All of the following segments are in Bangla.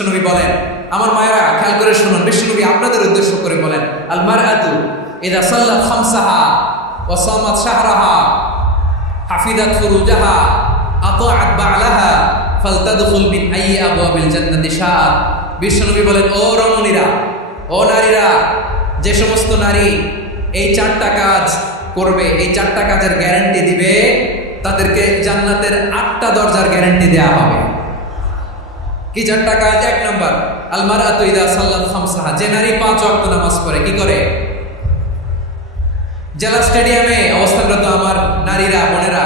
বিশ্বনবী বলেন, আমার মায়েরা খেয়াল করে শুনুন, বিশ্বনবী আপনাদের উদ্দেশ্য করে বলেন, আল মারআতু ইযা সাল্লাত খামসাহা ওয়া সামাত শাহরাহা হাফিজাত ফুরুজাহা আতাআত বা'লাহা ফালতাদখুল মিন আইয়ি আবওয়াবিল জান্নাতি শাআত। বিশ্বনবী বলেন, ও রমণীরা, ও নারীরা, যে সমস্ত নারী এই 4টা কাজ করবে, এই 4টা কাজের গ্যারান্টি দিবে, তাদেরকে জান্নাতের 8টা দরজার গ্যারান্টি দেয়া হবে। কি 4টা কাজ? 1 নাম্বার, আল মারআতু ইযা সাল্লাত খামসাহা, যে নারী 5 ওয়াক্ত নামাজ পড়ে। কি করে? জেলা স্টেডিয়ামে অবস্থানরত আমার নারীরা, বোনেরা,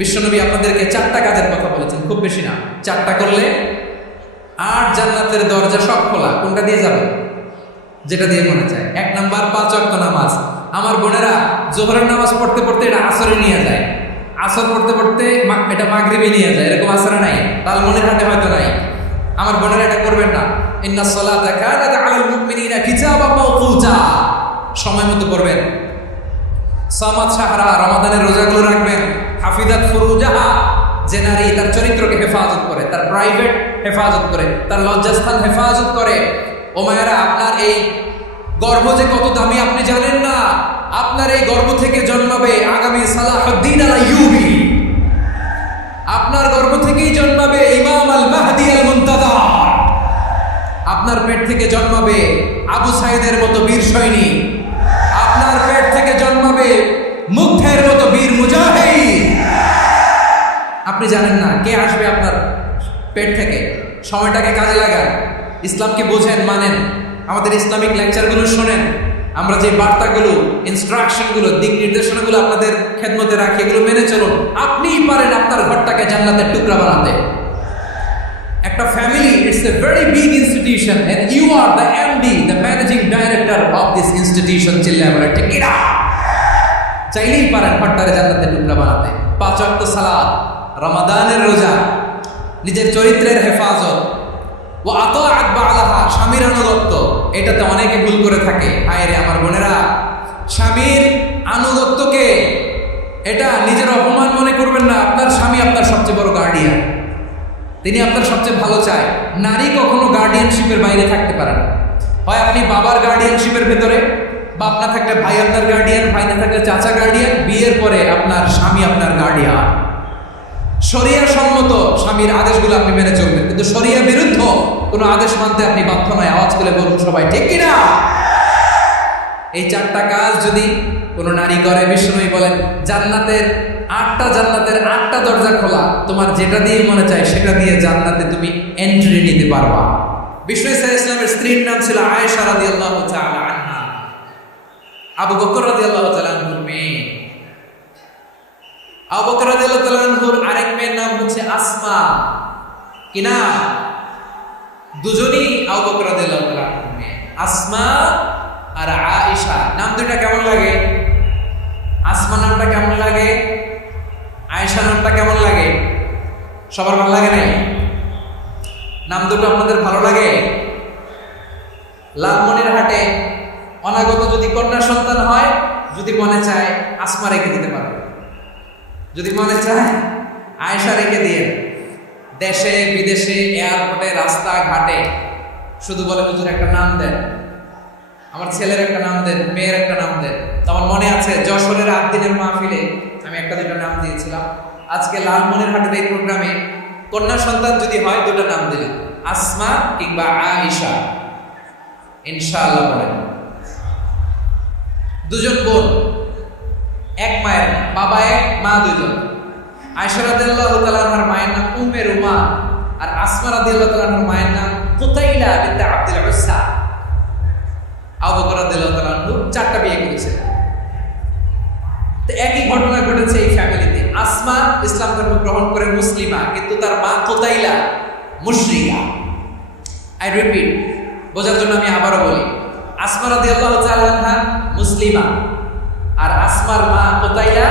বিশ্বনবী আপনাদেরকে 4টা কাজের কথা বলেছেন, খুব বেশি না। 4টা করলে 8 জান্নাতের দরজা সব খোলা। কোনটা দিয়ে যাবে? যেটা দিয়ে মনে চায়। 1 নাম্বার 5 ওয়াক্ত নামাজ। আমার বোনেরা জোহরের নামাজ পড়তে পড়তে এটা আসরে নিয়ে যায়, আসর পড়তে পড়তে এটা মাগরিবে নিয়ে যায়, এরকম আসরে নাই, লালমনিরহাটে হয়তো নাই। আমার বোনেরা এটা করবেন না। ইন্নাস সালাতা কানাত আলাল মুমিনিনা কিতাবাম মাওকুতা, সময় মতো পড়বেন। সামাত শাহরা, রমাদানের রোজাগুলো রাখবেন। হাফিজাত ফুরুজাহা, যে নারী তার চরিত্রকে হেফাজত করে, তার প্রাইভেট হেফাজত করে, তার লজ্জাস্থান হেফাজত করে। ও মায়েরা, আপনার এই গর্ভ যে কত দামি আপনি জানেন না। আপনার এই গর্ভ থেকে জন্মাবে আগামী সালাহুদ্দিন আল আইয়ুবী। আপনার গর্ভ থেকেই জন্মাবে ইমাম আল মাহদি আল মুনতাযর। আপনার পেট থেকে জন্মাবে আবু সাইদের মতো বীর সৈনিক। আপনার পেট থেকে জন্মাবে মুগ্ধের মতো বীর মুজাহিদ। আপনি জানেন না কে আসবে আপনার পেট থেকে। সময়টাকে কাজে লাগান, ইসলামকে বোঝেন, মানেন, আমাদের ইসলামিক লেকচারগুলো শোনেন। আমরা যে বার্তাগুলো, ইনস্ট্রাকশনগুলো, দিক নির্দেশনাগুলো আপনাদের খেদমতে রাখি, এগুলো মেনে চলুন। আপনিই পারেন আপনার ঘরটাকে জান্নাতের টুকরা বানাতে। একটা family, it's a very big institution and you are the MD, the managing director of this institution. চিল্লায় বলে ঠিক কিনা? চাইলেই পারেন ঘরটারে জান্নাতের টুকরা বানাতে। 5 ওয়াক্ত সালাত, রমাদানের রোজা, নিজের চরিত্রের হেফাজত, ও আতাআত বা'লাহা, স্বামীর আনুগত্য। এটাতে অনেকে ভুল করে থাকে। হায় রে আমার বোনেরা, স্বামীর আনুগত্যকে এটা নিজের অপমান মনে করবেন না। আপনার স্বামী আপনার সবচেয়ে বড় গার্ডিয়ান, তিনি আপনার সবচেয়ে ভালো চায়। নারী কখনো গার্ডিয়ানশিপের বাইরে থাকতে পারে না। হয় আপনি বাবার গার্ডিয়ানশিপের ভেতরে, বা আপনার থাকলে ভাই আপনার গার্ডিয়ান, ভাই না থাকলে চাচা গার্ডিয়ান, বিয়ের পরে আপনার স্বামী আপনার গার্ডিয়ান। শরিয়া সম্মত স্বামীর আদেশগুলো আপনি মেনে চলবেন, কিন্তু শরিয়া বিরুদ্ধ কোনো আদেশ মানতে আপনি বাধ্য নয়। আওয়াজ করে বলুন সবাই ঠিক কিনা? এই 4টা কাজ যদি কোনো নারী করে, বিশ্বনবী বলেন জান্নাতের 8টা দরজা খোলা। তোমার যেটা দিয়ে মনে চায় সেটা দিয়ে জান্নাতে তুমি এন্ট্রি নিতে পারবা। বিষ্ণু ইসলামের স্ত্রীর নাম ছিল আয়েশা রাদিয়াল্লাহু তাআলা আনহা, আবু বকর রাদিয়াল্লাহু তাআলা আনহুর মেয়ে। আবু বকর রাদিয়াল্লাহু তাআলা আনহুর আরেক মেয়ের নাম হচ্ছে আসমা। কি না? দুজনই আবু বকর রাদিয়াল্লাহু তাআলা আনহুর মেয়ে, আসমা আর আয়েশা। নাম দুইটা কেমন লাগে? আসমা নামটা কেমন লাগে? আয়েশা নামটা কেমন লাগে? সবার ভালো লাগে নাই? নাম দুটো আপনাদের ভালো লাগে? লালমনিরহাটে অনাগত যদি কন্যা সন্তান হয়, যদি মনে চায় আসমা রেখে দিতে পারবে, যদি মনে চায় আয়েশা রেখে দিয়ে। দেশে বিদেশে, এয়ারপোর্টে, রাস্তাঘাটে শুধু বলে হুজুর একটা নাম দেন, আমার ছেলের একটা নাম দেন, মেয়ের একটা নাম দেন। তো আমার মনে আছে যশোরের 8 দিনের মাহফিলে আমি 1-2টা নাম দিয়েছিলাম। আজকে লালমনিরহাটের এই প্রোগ্রামে কন্যা সন্তান যদি হয় 2টা নাম দিলাম, আসমা কিংবা আয়েশা। ইনশাআল্লাহ বলেন। দুজন বোন, এক মায়ের, বাবা এক, মা দুজন। আয়েশা রাদিয়াল্লাহু তাআলা আনহার মায়ের নাম উম্মে রুমা, আর আসমা রাদিয়াল্লাহু তাআলা আনহার মায়ের নাম কুতাইলা বিনতে আব্দুল উজ্জা। আবু বকর রাদিয়াল্লাহু তাআলা আনহু 4টা বিয়ে করেছেন। তো একই ঘটনা ঘটেছে এই ফ্যামিলিতে। আসমা ইসলাম ধর্ম গ্রহণ করে মুসলিমা, কিন্তু তার মা কুতাইলা মুশরিকা। আই রিপিট, বোঝার জন্য আমি আবারও বলি, আসমা রাদিয়াল্লাহু তাআলা আনহা মুসলিমা, আর আসমার মা কুতাইলা।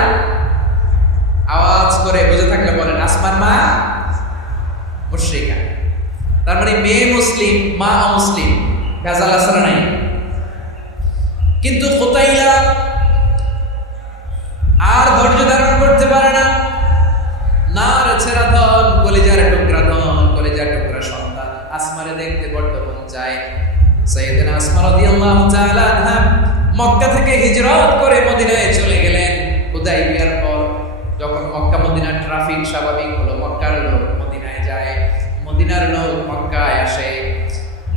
আওয়াজ করে বুঝে থাকলে বলেন, আসমার মা মুশরিকা। তার মানে মেয়ে মুসলিম, মা অমুসলিম। ভেজাল আছে না নাই? কিন্তু কুতাইলা আর ধৈর্য ধারণ করতে পারে না। নার ছেড়া ধন, কলিজার টুকরা ধন, কলিজার টুকরা সন্তান। আসমারে দেখতে বড্ড মন চায়। সাইয়েদনা আসমা রাদিয়াল্লাহু তাআলা আনহা মক্কা থেকে হিজরত করে মদিনায় চলে গেলেন। হুদাইবিয়ার পর যখন মক্কা মদিনার ট্রাফিক স্বাভাবিক হলো, মক্কার লোক মদিনায় যায়, মদিনার লোক মক্কায় আসে।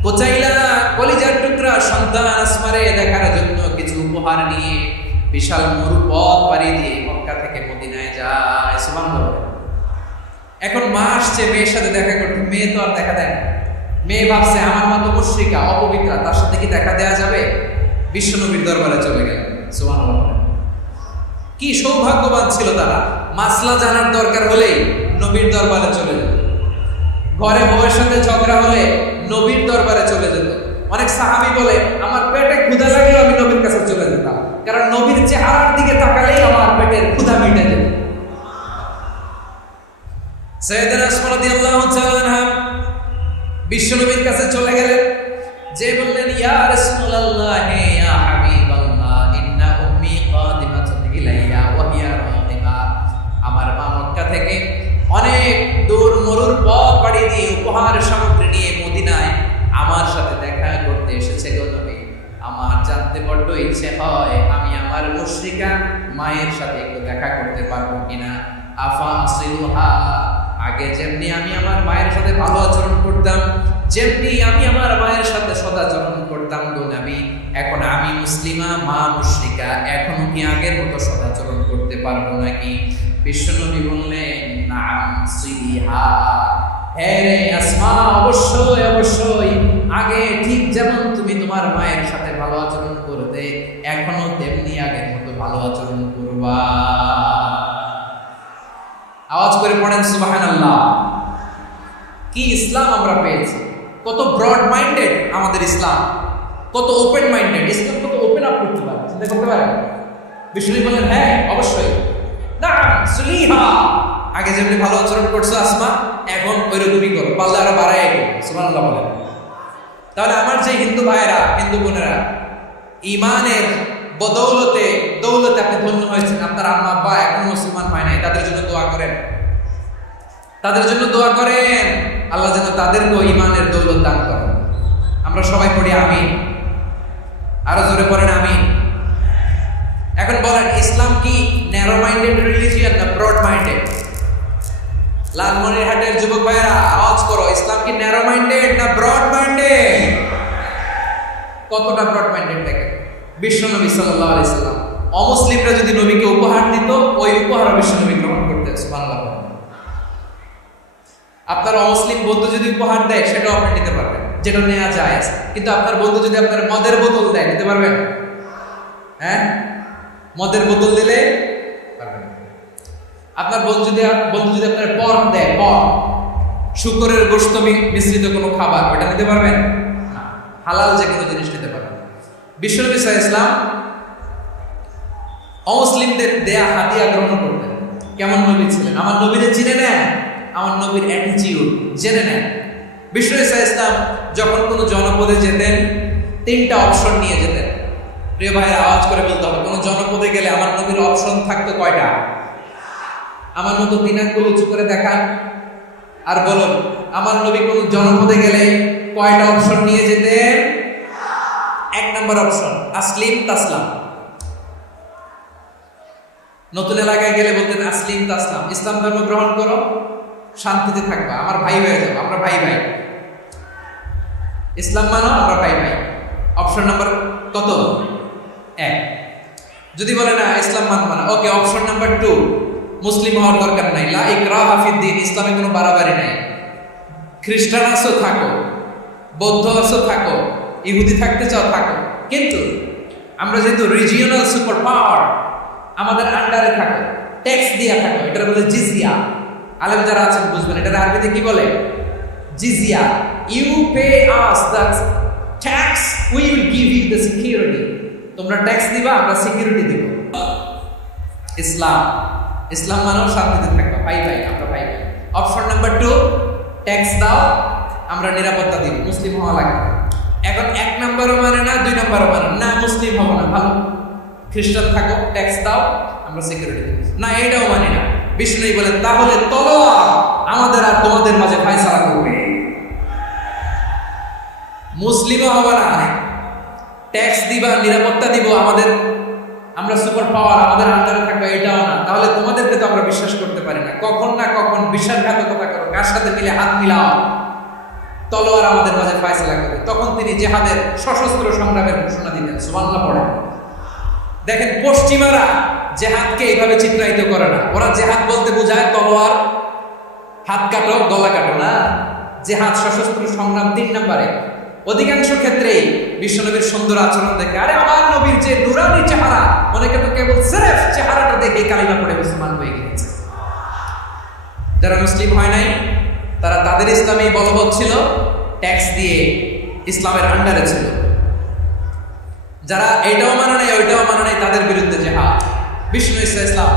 কোচাইলা কলিজার টুকরা সন্তান আসমারে দেখার জন্য কিছু উপহার নিয়ে বিশাল মরুপথ পাড়ি দিয়ে মক্কা থেকে মদিনায় যায়। সুবহানাল্লাহ। এখন মা আসছে মেয়ের সাথে দেখা করতে, মেয়ে তো আর দেখা দেয় না। মেয়ে ভাবছে আমার মা তো মুশরিকা, অপবিত্রা, তার সাথে কি দেখা দেওয়া যাবে? বিশ্বনবীর দরবারে চলে গেলেন। সুবহানাল্লাহ। কি সৌভাগ্যবান ছিল তারা, মাসলা জানার দরকার হলেই নবীর দরবারে চলে যেত। ঘরে বউয়ের সাথে ঝগড়া হলে নবীর দরবারে চলে যেত। অনেক সাহাবী বলে আমার পেটে ক্ষুধা লাগলে আমি নবীর কাছে চলে যেতাম, কারণ নবীর চেহারার দিকে তাকালেই আমার পেটের ক্ষুধা মিটে যেত। সাইয়েদনা আসমা রাদিয়াল্লাহু তাআলা আনহা বিশ্বনবীর কাছে চলে গেলেন, যে বললেন ইয়া রাসূলুল্লাহ ইয়া হাবিবাল্লাহ ইন্না উম্মি কাদিমাতুন ইলাইয়া ওয়া হিয়া রাগিবা। আমার মা মক্কা থেকে অনেক দূর মরুর পথ পাড়ি দিয়ে উপহার সামগ্রী নিয়ে মদিনায় আমার সাথে দেখা করতে এসেছে গো নবী। আমার জানতে বড্ড ইচ্ছে হয় আমি আমার মুশরিকা মায়ের সাথে একটু দেখা করতে পারবো কিনা। আফা আসিলুহা, আগে যেমনি আমি আমার মায়ের সাথে ভালো আচরণ করতাম, যেমনি আমি আমার মায়ের সাথে সদাচরণ করতাম গো নবী, এখন আমি মুসলিমা, মা মুশরিকা, এখনো কি আগের মতো সদাচরণ করতে পারবো নাকি? বিশ্বনবী বললেন নাম সিহা, হ্যাঁ রে আসমা, অবশ্যই অবশ্যই, আগে ঠিক যেমন তুমি তোমার মায়ের সাথে ভালো আচরণ করতে, এখনো তেমনি আগের মতো ভালো আচরণ করবা। আওয়াজ করে পড়েন সুবহানাল্লাহ। কি ইসলাম আমরা পেয়েছি, কত ব্রড মাইন্ডেড আমাদের ইসলাম, কত ওপেন মাইন্ডেড ইসলাম, কত ওপেন আপ করতে পারে, চিন্তা করতে পারেন। বিশ্বনবী বলেন হ্যাঁ অবশ্যই, না সুলিহা, আগে যেমনি ভালো আচরণ করছো আসমা, এখন ওইরকমই করো, পাল্লা আরো বাড়ায় গো। সুবহানাল্লাহ বলেন। তাহলে আমার যে হিন্দু ভাইয়েরা, হিন্দু বোনেরা, ইমানের বদৌলতে দৌলতে আপনি ধন্য হয়েছেন, আপনার আম্মা আব্বা এখন মুসলমান হয় নাই, তাদের জন্য দোয়া করেন, তাদের জন্য দোয়া করেন, আল্লাহ যেন তাদেরকেও ইমানের দৌলত দান করেন। আমরা সবাই পড়ি আমিন, আরো জোরে পড়েন আমিন। এখন বলেন ইসলাম কি ন্যারো মাইন্ডেড রিলিজিয়ন না ব্রড মাইন্ডেড? লালমনিরহাটের যুবক ভাইয়েরা আওয়াজ করো, ইসলাম কি ন্যারো মাইন্ডেড না ব্রড মাইন্ডেড? কতটা ব্রড মাইন্ডেড দেখেন। বিশ্বনবী সাল্লাল্লাহু আলাইহি সাল্লাম অমুসলিমরা যদি নবীকে উপহার দিত, ওই উপহার বিশ্বনবী গ্রহণ করতেন। সুবহানাল্লাহ। আপনার অমুসলিম বন্ধু যদি উপহার দেয় সেটাও আপনি নিতে পারবেন, যেটা নেওয়া যায়। কিন্তু আপনার বন্ধু যদি আপনার মদের বোতল দেয়, নিতে পারবেন? হ্যাঁ, মদের বোতল দিলে পারবেন। আপনার বন্ধু যদি আপনার পর্ক দেয়, পর্ক, শুকরের গোশত মিশ্রিত কোনো খাবার, ওটা নিতে পারবেন না। হালাল যে কোনো জিনিস নিতে পারবেন। বিশ্বনবী সাল্লাল্লাহু আলাইহি ওয়াসাল্লাম অমুসলিমদের দেয়া হাদিয়া গ্রহণ করতেন। কেমন নবী ছিলেন? আমার নবীরে চিনে নেন, আমার নবীর অ্যাটিটিউড জেনে নেন। বিশ্বনবী সাল্লাল্লাহু আলাইহি ওয়াসাল্লাম যখন কোনো জনপদে যেতেন, তিনটা অপশন নিয়ে যেতেন। প্রিয় ভাইয়ের আওয়াজ করে বলতে হবে, কোনো জনপদে গেলে আমার নবীর অপশন থাকতো কয়টা? আমার মতো তিন আঙ্গুল উঁচু করে দেখান আর বলুন, আমার নবী কোন জনপদে গেলে কয়টা অপশন নিয়ে যেতেন? এক নম্বর অপশন আসলিম তাসলাম। নতুন এলাকায় গেলে বলতেন আসলিম তাসলাম, ইসলাম ধর্ম গ্রহণ করো, শান্তিতে থাকবা, আমার ভাই হয়ে যাবো, আমরা ভাই ভাই, ইসলাম মানো, আমরা ভাই ভাই। অপশন নাম্বার কত? এক। যদি বলে না ইসলাম মানবো না, ওকে, অপশন নাম্বার 2, মুসলিম হওয়ার দরকার নাই, লা ইকরাহা ফিদ্দিন, ইসলামে কোনো বাড়াবাড়ি নাই। খ্রিস্টান আছো থাকো, বৌদ্ধ আছো থাকো, ইহুদি থাকতে চাও থাকো, কিন্তু আমরা যেহেতু রিজিওনাল সুপার পাওয়ার, আমাদের আন্ডারে থাকো, ট্যাক্স দিয়া থাকো, এটা বলে জিজিয়া। আলেম যারা আছেন বুঝবেন, এটা আরবিতে কি বলে? জিজিয়া। You pay us the tax, we will give you the security. তোমরা ট্যাক্স দিবা, আমরা সিকিউরিটি দেব। ইসলাম, ইসলাম মানেও শান্তিতে থাকবা, ভাই ভাই, আমরা ভাই ভাই। অপশন নাম্বার 2, ট্যাক্স দাও, আমরা নিরাপত্তা দিব, মুসলিম হওয়া লাগবে। এখন 1 নম্বরও মানে না, 2 নম্বরও মানে না, মুসলিম হবো না, ভালো, খ্রিস্টান থাকো, ট্যাক্স দাও, আমরা সিকিউরিটি দিব না, এটাও মানে না। বিষ্ণুই বলেন তাহলে তলোয়ার আমাদের আর তোমাদের মাঝে ফায়সালা করবে। মুসলিমও হবে না, ট্যাক্স দিবা, নিরাপত্তা দিব, আমরা সুপার পাওয়ার, আমাদের আন্ডারে থাকবে, এটাও না। তাহলে তোমাদেরকে তো আমরা বিশ্বাস করতে পারি না। কখন না কখন বিশ্বাসঘাতকতা করো, কার সাথে মিলে হাত মিলাও, তলোয়ার আমাদের মাঝে ফয়সালা করে। তখন তিনি জিহাদের সশস্ত্র সংগ্রামের ঘোষণা দিতেন। সুবহানাল্লাহ পড়েন। দেখেন, পশ্চিমারা জেহাদকে এইভাবে চিত্রায়িত করে না। ওরা জেহাদ বলতে বোঝায় তলোয়ার, হাত কাটো, গলা কাটো না। জেহাদ সশস্ত্র সংগ্রাম 3 নম্বরে। অধিকাংশ ক্ষেত্রেই বিশ্বনবীর সুন্দর আচরণ দেখে, আরে আমার নবীর যে নুরানি চেহারা, অনেকে তো কেবল সিরেফ চেহারাটা দেখে কালিমা পড়ে মুসলমান হয়ে গিয়েছে। যারা মুসলিম হয় নাই তারা তাদের ইসলামী বলবৎ ছিল, ট্যাক্স দিয়ে ইসলামের আন্ডারে ছিল। যারা এটাও মানে নাই ওইটাও মানে নাই, তাদের বিরুদ্ধে জেহাদ। বিষ্ণু ইসলাম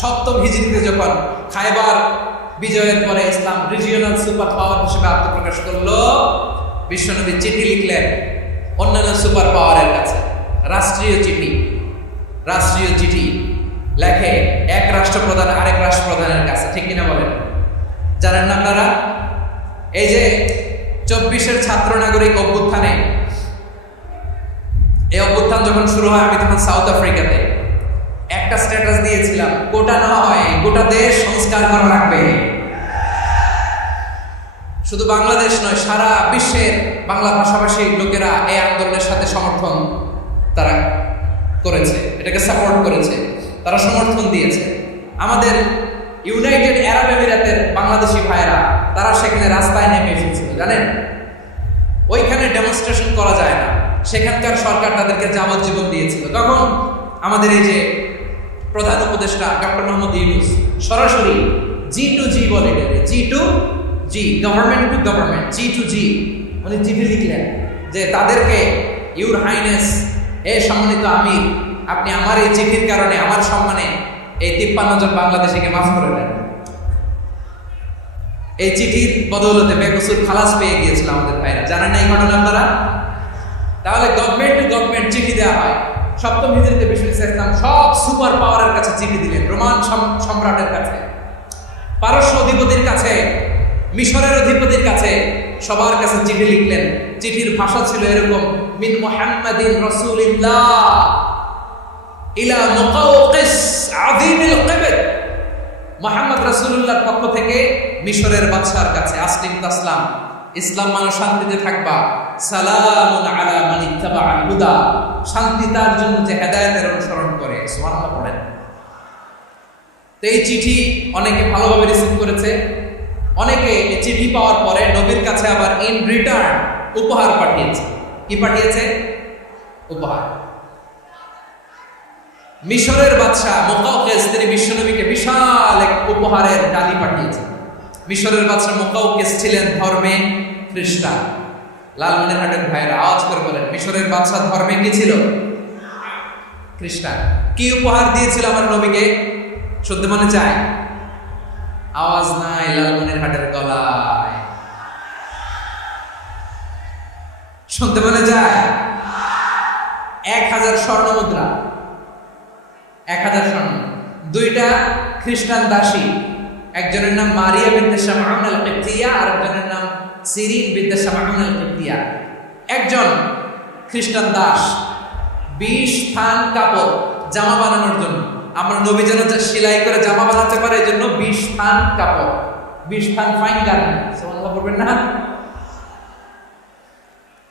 7ম হিজরিতে যখন খায়বার বিজয়ের পরে ইসলাম রিজিওনাল সুপার পাওয়ার হিসেবে আত্মপ্রকাশ করলো, বিশ্বনবী চিঠি লিখলেন অন্যান্য সুপার পাওয়ারের কাছে। রাষ্ট্রীয় চিঠি লেখে এক রাষ্ট্রপ্রধান আরেক রাষ্ট্রপ্রধানের কাছে। ঠিক কিনা বলেন? জানেন না আপনারা? এই যে 24-এর ছাত্র নাগরিক অভ্যুত্থানে, এই অভ্যুত্থান যখন শুরু হয়, আমি তখন সাউথ আফ্রিকাতে একটা স্ট্যাটাস দিয়েছিলাম, গোটা না হয় গোটা দেশ সংস্কার করা লাগবে। শুধু বাংলাদেশ নয়, সারা বিশ্বের বাংলা ভাষাভাষী লোকেরা এই আন্দোলনের সাথে সমর্থন তারা করেছে, এটাকে সাপোর্ট করেছে, তারা সমর্থন দিয়েছে। আমাদের ইউনাইটেড আরব আমিরাতের বাংলাদেশি ভাইরা তারা সেখানে রাস্তায় নেমে এসেছিল। জানেন, ওইখানে ডেমনস্ট্রেশন করা যায় না, সেখানকার সরকার তাদেরকে যাবজ্জীবন দিয়েছিল। তখন আমাদের এই যে প্রধান উপদেষ্টা ডক্টর মোহাম্মদ ইউনূস সরাসরি G2G বলে, G2G, government to government, G2G, উনি চিঠি লিখলেন যে তাদেরকে, ইউর হাইনেস, সম্মানিত আমির, আপনি আমার এই চিঠির কারণে আমার সম্মানে এই 53 জন বাংলাদেশিকে মাফ করে দেন। এই চিঠির বদৌলতে বেকসুর খালাস পেয়ে গিয়েছিল আমাদের ভাইরা। জানেন না এই ঘটনা আপনারা? তাহলে গভর্নমেন্ট টু গভর্নমেন্ট চিঠি দেওয়া হয়। 7ম হিজরিতে বিষ্ণু ইসলাম সব সুপার পাওয়ারের কাছে চিঠি দিলেন, রোমান সম্রাটের কাছে, পারস্য অধিপতির কাছে, মিশরের অধিপতির কাছে, সবার কাছে চিঠি লিখলেন। চিঠির ভাষা ছিল এরকম, মিন মুহাম্মাদিন রাসূলিল্লাহ ইলা মুকাওকিস আযীমিল কিবত, মুহাম্মদ রাসূলুল্লাহর পক্ষ থেকে মিশরের বাদশার কাছে, আসলিম তাসলাম, ইসলাম মানে শান্তিতে থাকবা, সালামুন আলা মান ইত্তাবাআল হুদা, শান্তি তার জন্য যে হেদায়েতের অনুসরণ করে। সুবহানাল্লাহ পড়েন। তো এই চিঠি অনেকে ভালোভাবে রিসিভ করেছে। অনেকে এই চিঠি পাওয়ার পরে নবীর কাছে আবার ইন রিটার্ন উপহার পাঠিয়েছে। কি পাঠিয়েছে? উপহার। মিশরের বাদশাহ মুকাওকিস তিনি বিশ্বনবীকে বিশাল এক উপহারের ডালি পাঠিয়েছেন। মিশরের বাদশাহ মুকাওকিস ছিলেন ধর্মে খ্রিস্টান। লালমনিরহাটের ভাইয়েরা আওয়াজ করে বলেন, মিশরের বাদশাহ ধর্মে কি ছিল? খ্রিস্টান। কি উপহার দিয়েছিল আমার নবীকে? শুনতে মনে চায়? আওয়াজ নাই লালমনিরহাটের গলায়। শুনতে মনে যায়? 1000 স্বর্ণ মুদ্রা, 1000 স্বর্ণ। 2টা খ্রিস্টান দাসী, একজনের নাম মারিয়া বিনতে শামআন আল-কিবতিয়া, আর একজনের নাম সিরিন বিনতে শামআন আল-কিবতিয়া। একজন খ্রিস্টান দাস 20 থান কাপড় জামা বানানোর জন্য, আমরা নবী যেন সেলাই করে জামা বানাতে পারে, এজন্য 20 থান কাপড়, 20 থান ফাইন গার্মেন্ট। সুবহানাল্লাহ বলবেন না?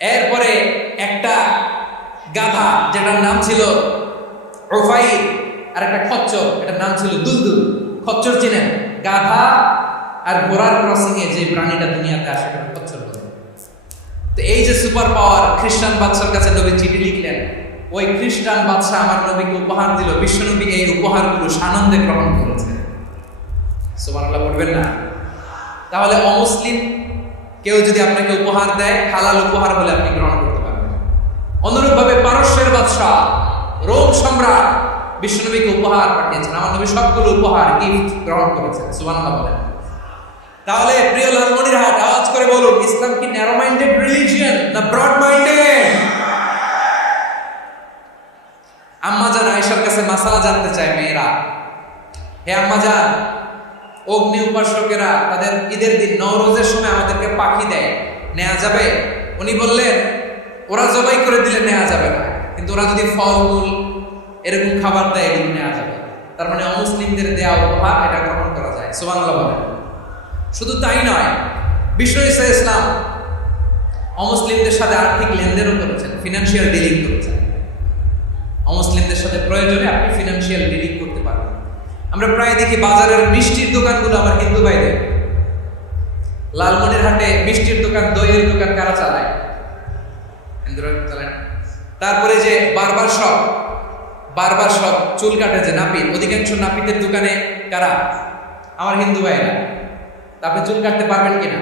এরপরে একটা গাধা, যেটার নাম ছিল উফাইর, আর একটা খচ্চর, এটার নাম ছিল দুলদুল। খচ্চর চিনেন? গাধা আর ঘোড়ার ক্রসিং এ যে প্রাণীটা দুনিয়াতে আসে, সেটা খচ্চর বলে। তো এই যে সুপার পাওয়ার খ্রিস্টান বাদশার কাছে নবী চিঠি লিখলেন, ওই খ্রিস্টান বাদশা আমার নবীকে উপহার দিল। বিশ্বনবী এই উপহারগুলো সানন্দে গ্রহণ করেছে। সুবহানাল্লাহ পড়বেন না? তাহলে অমুসলিম কেউ যদি আপনাকে উপহার দেয়, হালাল উপহার বলে আপনি গ্রহণ করতে পারবেন। অনুরূপভাবে পারস্যের বাদশা, রোম সম্রাট বিশ্বনবীকে উপহার পাঠিয়েছেন। আমার নবী সবগুলো উপহার, গিফট গ্রহণ করেছেন। সুবহানাল্লাহ বলেন। তাহলে প্রিয় লালমনিরহাট, আওয়াজ করে বলুন, ইসলাম কি ন্যারো মাইন্ডেড রিলিজিয়ন না ব্রড মাইন্ডেড? আম্মাজান আয়েশার কাছে মাসালা জানতে চায় মেয়েরা, হে আম্মাজান, অগ্নি উপাসকেরা তাদের ঈদের দিন নওরোজের সময় আমাদেরকে পাখি দেয়, নেওয়া যাবে? উনি বললেন, ওরা জবাই করে দিলে নেওয়া যাবে না, কিন্তু ওরা যদি ফল মূল এরকম খাবার দেয় এগুলো নেওয়া যাবে। তার মানে অমুসলিমদের দেওয়া উপহার এটা গ্রহণ করা যায়। সুবহানাল্লাহ বলেন। শুধু তাই নয়, বিশ্ব ইসলাম অমুসলিমদের সাথে আর্থিক লেনদেনও করেছেন, ফিনান্সিয়াল ডিলিং করেছেন। অমুসলিমদের সাথে প্রয়োজনে আপনি ফিনান্সিয়াল ডিলিং করতে পারবেন। আমরা প্রায় দেখি বাজারের মিষ্টির দোকানগুলো আমার হিন্দু ভাইদের, লালমনিরহাটে মিষ্টির দোকান, দইয়ের দোকান কারা চালায়? হিন্দুরা চালায়। তারপরে যে বারবার শপ চুল কাটে যে নাপিত, অধিকাংশ নাপিতের দোকানে কারা? আমার হিন্দু ভাইরা। আপনি চুল কাটতে পারবেন কিনা?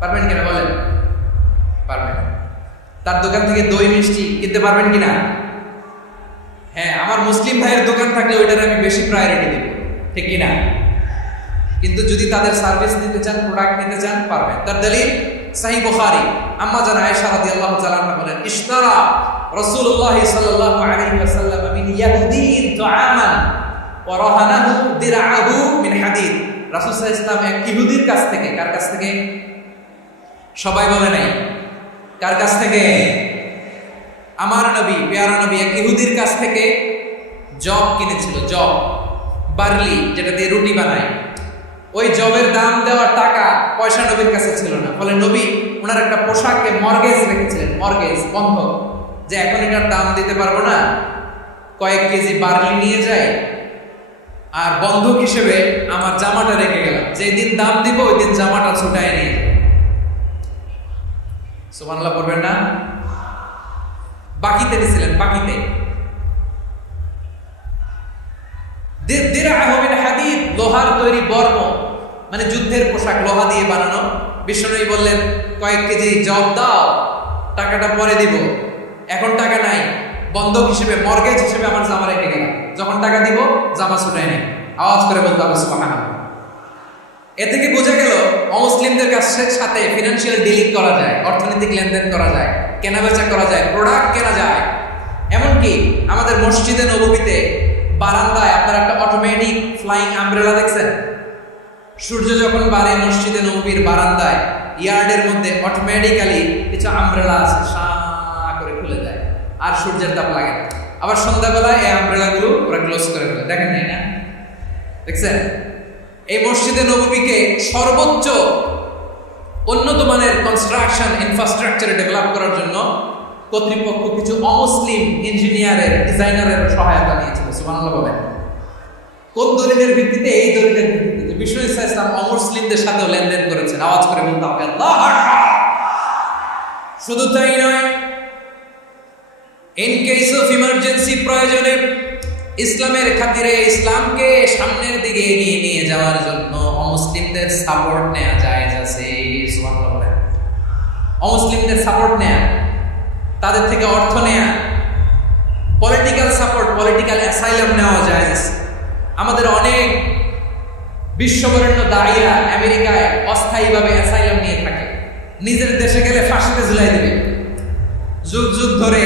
পারবেন কিনা বলেন? পারবেন। তার দোকান থেকে দই মিষ্টি কিনতে পারবেন কিনা? হ্যাঁ, আমার মুসলিম ভাইয়ের দোকান থাকলে ওইটার আমি বেশি প্রায়োরিটি দেব, ঠিক কিনা? কিন্তু যদি তাদের সার্ভিস নিতে চান, প্রোডাক্ট নিতে চান, পারবেন। তার দলিল সহিহ বুখারী, আম্মা জান আয়েশা রাদিয়াল্লাহু তাআলা আনহা বলেন, ইশতারা রাসূলুল্লাহ সাল্লাল্লাহু আলাইহি ওয়াসাল্লাম মিন ইয়াহুদিয়্যিন তুআমান ওয়া রাহানাহু দিরআহু মিন হাদিদ। রাসূল সাল্লাল্লাহু আলাইহি ওয়াসাল্লাম এক ইহুদির কাছ থেকে, কার কাছ থেকে? সবাই বলে নাই কার কাছ থেকে? আমার নবী, প্যারা নবী এক ইহুদির কাছ থেকে জব কিনেছিল। জব, বার্লি, যেটা দিয়ে রুটি বানায়। ওই জবের দাম দেওয়ার টাকা পয়সা নবীর কাছে ছিল না। ফলে নবী ওনার একটা পোশাককে মর্গেজ রেখেছিলেন, মর্গেজ, বন্ধক, যে এখন এটার দাম দিতে পারবো না, কয়েক কেজি বার্লি নিয়ে যাই আর বন্ধক হিসেবে আমার জামাটা রেখে গেলাম, যেদিন দাম দিব ওই দিন জামাটা ছুটায় নিয়ে যাবো। সুবহানাল্লাহ পড়বেন না? বাকিতে দিছিলেন, বাকিতে। দিরআহু মিন হাদিদ, লোহার তৈরি বর্ম, মানে যুদ্ধের পোশাক, লোহা দিয়ে বানানো। বিশ্বনবী বললেন, কয়েক কেজি জব দাও, টাকাটা পরে দিব, এখন টাকা নাই, বন্ধক হিসেবে, মর্গেজ হিসেবে আমার জামা রেখে গেলাম, যখন টাকা দিব জামা ছুটায় নেই। আওয়াজ করে বলতে হবে সুবহানাল্লাহ। এ থেকে বোঝা গেল অমুসলিমদের সাথে ফিনান্সিয়াল ডিলিং করা যায়, অর্থনৈতিক লেনদেন করা যায়, কেনাবেচা করা যায়, প্রোডাক্ট কেনা যায়। এমনকি আমাদের মসজিদে নববীতে বারান্দায় আপনারা একটা অটোমেটিক ফ্লাইং আমব্রেলা দেখছেন? সূর্য যখন বাড়ে মসজিদে নববীর বারান্দায়, ইয়ার্ডের মধ্যে অটোমেটিক্যালি কিছু আমব্রেলা আছে, সা করে খুলে যায়, আর সূর্যের তাপ লাগে না। আবার সন্ধ্যাবেলায় এই আমব্রেলাগুলো ওরা ক্লোজ করে ফেলে, দেখেন নাই না? দেখছেন? এই মসজিদে নববীকে সর্বোচ্চ উন্নত মানের কনস্ট্রাকশন ইনফ্রাস্ট্রাকচারে ডেভেলপ করার জন্য কর্তৃপক্ষ কিছু অমুসলিম ইঞ্জিনিয়ারের, ডিজাইনারের সহায়তা নিয়েছিল। সুবহানাল্লাহ বলেন। কোন দলিলের ভিত্তিতে? এই দলিলের ভিত্তিতে বিশ্ব ইসলাম অমুসলিমদের সাথে লেনদেন করেছেন। আওয়াজ করে বলতে হবে আল্লাহু আকবার। শুধু তাই নয়, ইন কেস অফ ইমার্জেন্সি, প্রয়োজনে ইসলামের খাতিরে, ইসলামকে সামনের দিকে এগিয়ে নিয়ে যাওয়ার জন্য অমুসলিমদের সাপোর্ট নেওয়া জায়েজ আছে। সুবহানাল্লাহ বলেন। অমুসলিমদের সাপোর্ট নেয়া, তাদের থেকে অর্থ নেয়া, পলিটিক্যাল সাপোর্ট, পলিটিক্যাল অ্যাসাইলাম নেওয়া জায়েজ আছে। আমাদের অনেক বিশ্ববরেণ্য দায়ীরা আমেরিকায় অস্থায়ীভাবে অ্যাসাইলাম নিয়ে থাকে, নিজের দেশে গেলে ফাঁসিতে ঝুলাই দেবে। যুগ যুগ ধরে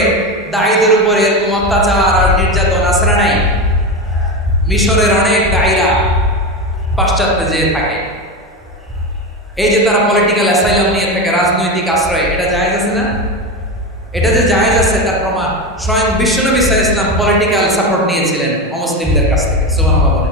দায়ীদের উপরে এরকম অত্যাচার আর নির্যাতন আশ্রা নাই। মিশরের অনেক দায়ীরা পাশ্চাত্যে যেয়ে থাকে, এই যে তারা পলিটিক্যাল অ্যাসাইলাম নিয়ে থাকে, রাজনৈতিক আশ্রয়, এটা জায়েজ আছে না? এটা যে জায়েজ আছে তার প্রমাণ স্বয়ং বিশ্বনবী সাল্লাল্লাহু আলাইহি ওয়াসাল্লাম পলিটিক্যাল সাপোর্ট নিয়েছিলেন অমুসলিমদের কাছ থেকে। সুবহানাল্লাহ।